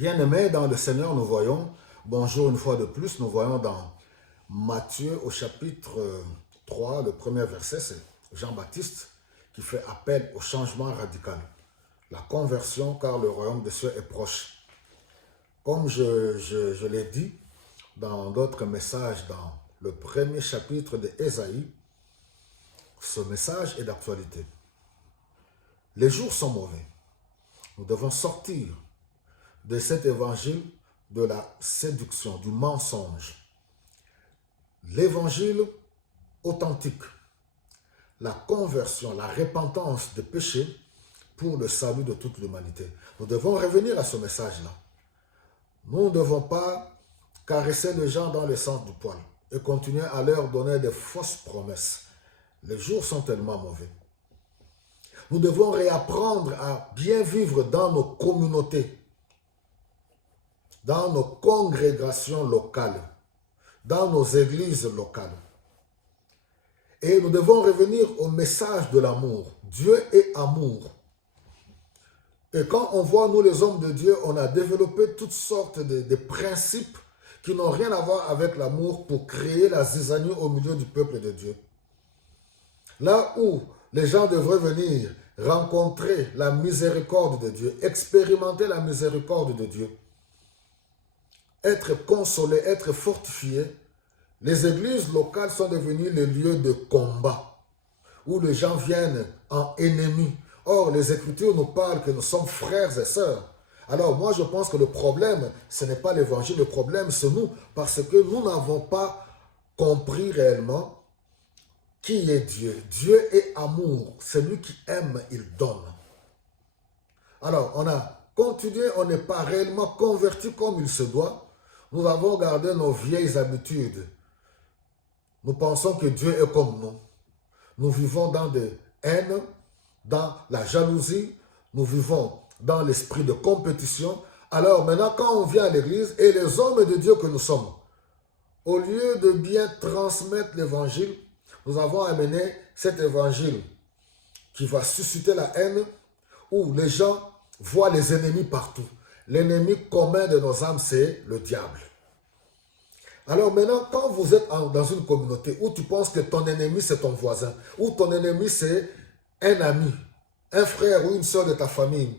Bien-aimés dans le Seigneur, nous voyons, bonjour une fois de plus, nous voyons dans Matthieu au chapitre 3, le premier verset, c'est Jean-Baptiste qui fait appel au changement radical. La conversion car le royaume des cieux est proche. Comme je l'ai dit dans d'autres messages dans le premier chapitre d'Ésaïe, ce message est d'actualité. Les jours sont mauvais. Nous devons sortir de cet évangile de la séduction, du mensonge. L'évangile authentique, la conversion, la repentance des péchés pour le salut de toute l'humanité. Nous devons revenir à ce message-là. Nous ne devons pas caresser les gens dans le sens du poil et continuer à leur donner des fausses promesses. Les jours sont tellement mauvais. Nous devons réapprendre à bien vivre dans nos communautés, dans nos congrégations locales, dans nos églises locales. Et nous devons revenir au message de l'amour. Dieu est amour. Et quand on voit, nous les hommes de Dieu, on a développé toutes sortes de principes qui n'ont rien à voir avec l'amour pour créer la zizanie au milieu du peuple de Dieu. Là où les gens devraient venir rencontrer la miséricorde de Dieu, expérimenter la miséricorde de Dieu, être consolés, être fortifiés, les églises locales sont devenues les lieux de combat, où les gens viennent en ennemis. Or, les Écritures nous parlent que nous sommes frères et sœurs. Alors, moi, je pense que le problème, ce n'est pas l'évangile, le problème, c'est nous, parce que nous n'avons pas compris réellement qui est Dieu. Dieu est amour. Celui qui aime, il donne. Alors, on a continué, on n'est pas réellement converti comme il se doit. Nous avons gardé nos vieilles habitudes. Nous pensons que Dieu est comme nous. Nous vivons dans des haines, dans la jalousie. Nous vivons dans l'esprit de compétition. Alors maintenant, quand on vient à l'église, et les hommes de Dieu que nous sommes, au lieu de bien transmettre l'évangile, nous avons amené cet évangile qui va susciter la haine, où les gens voient les ennemis partout. L'ennemi commun de nos âmes, c'est le diable. Alors maintenant, quand vous êtes dans une communauté où tu penses que ton ennemi, c'est ton voisin, ou ton ennemi, c'est un ami, un frère ou une soeur de ta famille,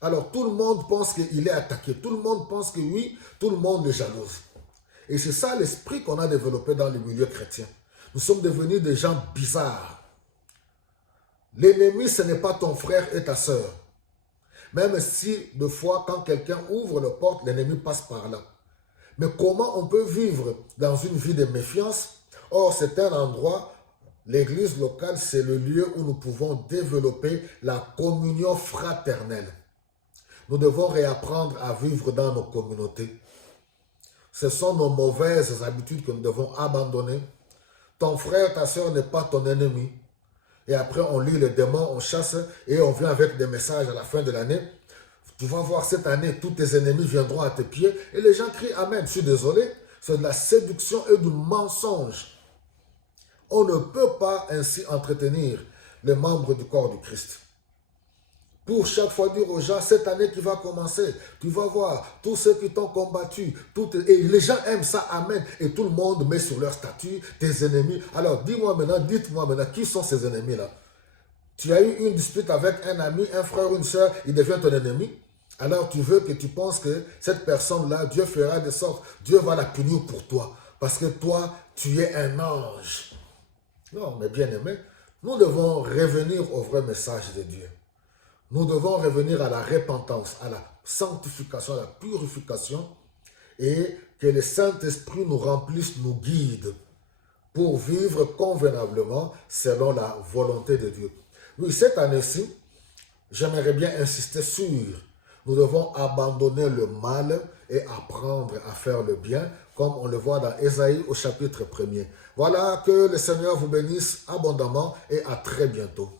alors tout le monde pense qu'il est attaqué. Tout le monde pense que oui, tout le monde est jalouse. Et c'est ça l'esprit qu'on a développé dans le milieu chrétien. Nous sommes devenus des gens bizarres. L'ennemi, ce n'est pas ton frère et ta soeur. Même si, de fois, quand quelqu'un ouvre la porte, l'ennemi passe par là. Mais comment on peut vivre dans une vie de méfiance? Or, c'est un endroit, l'église locale, c'est le lieu où nous pouvons développer la communion fraternelle. Nous devons réapprendre à vivre dans nos communautés. Ce sont nos mauvaises habitudes que nous devons abandonner. Ton frère, ta soeur n'est pas ton ennemi. Et après, on lit les démons, on chasse et on vient avec des messages à la fin de l'année. Tu vas voir cette année, tous tes ennemis viendront à tes pieds et les gens crient Amen. Je suis désolé, c'est de la séduction et du mensonge. On ne peut pas ainsi entretenir les membres du corps du Christ. Pour chaque fois dire aux gens, cette année qui va commencer, tu vas voir tous ceux qui t'ont combattu, et les gens aiment ça, amen, et tout le monde met sur leur statut tes ennemis. Alors dites-moi maintenant, qui sont ces ennemis-là? Tu as eu une dispute avec un ami, un frère ou une soeur, il devient ton ennemi. Alors tu veux que tu penses que cette personne-là, Dieu fera de sorte, Dieu va la punir pour toi, parce que toi, tu es un ange. Non, mais bien aimé, nous devons revenir au vrai message de Dieu. Nous devons revenir à la repentance, à la sanctification, à la purification et que le Saint-Esprit nous remplisse, nous guide pour vivre convenablement selon la volonté de Dieu. Oui, cette année-ci, j'aimerais bien insister sur, nous devons abandonner le mal et apprendre à faire le bien, comme on le voit dans Ésaïe au chapitre 1er. Voilà, que le Seigneur vous bénisse abondamment et à très bientôt.